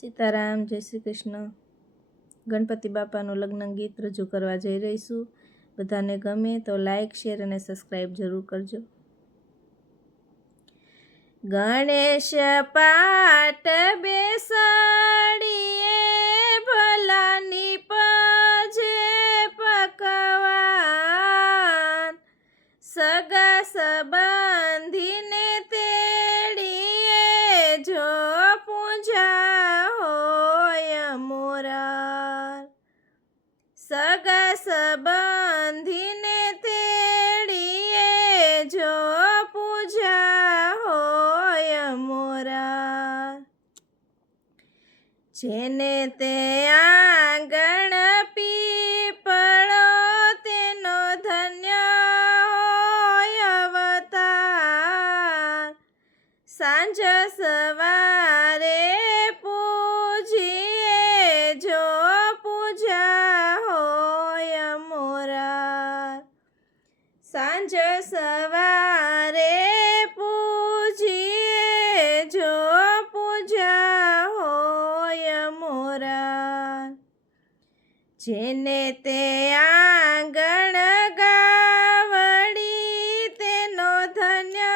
સીતારામ, જય શ્રી કૃષ્ણ. ગણપતિ બાપાનું લગ્ન ગીત રજૂ કરવા જઈ રહીશું. બધાને ગમે તો લાઈક, શેર અને સબસ્ક્રાઈબ જરૂર કરજો. ગણેશ પાટ બેસાડીએ ભલાની પજે પકવાન, સગા સંબંધીને તેડીએ જો પૂજા હોય મોરાર. સગા સંબંધીને તેડીએ જો પૂજા હોય મોરાર. જેને તે આંગણ પીપળો તેનો ધન્ય હોય અવતાર. સાંજ સવારે પૂજીએ જો પૂજા હોય મોરાર. સાંજ સવારે પૂજીએ જો પૂજા હોય મોરાર. જેને તે આંગણ ગાવડી તેનો ધન્ય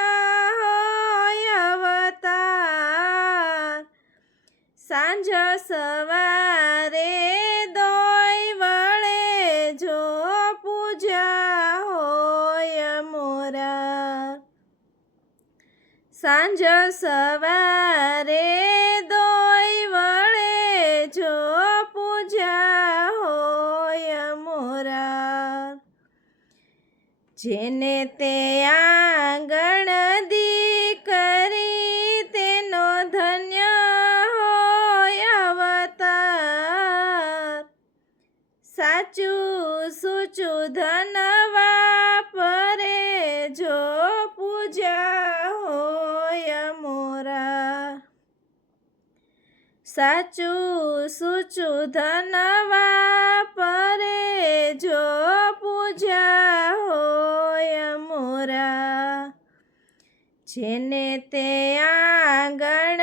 હોય અવતાર. સાંજ સવારે દોય વળે જો પૂજા હોય મોરાર. સાંજ સવારે દોય વળે જો પૂજા હોય મોરાર. જેને તે આંગણ દીકરી તેનો ધન્ય હોય અવતાર. સાચું સૂચું ધન વાપરે જો પૂજા હોય મોરાર. સાચું સૂચું ધન વાપરે જો પૂજા હોય મોરાર. જેને તે આંગણ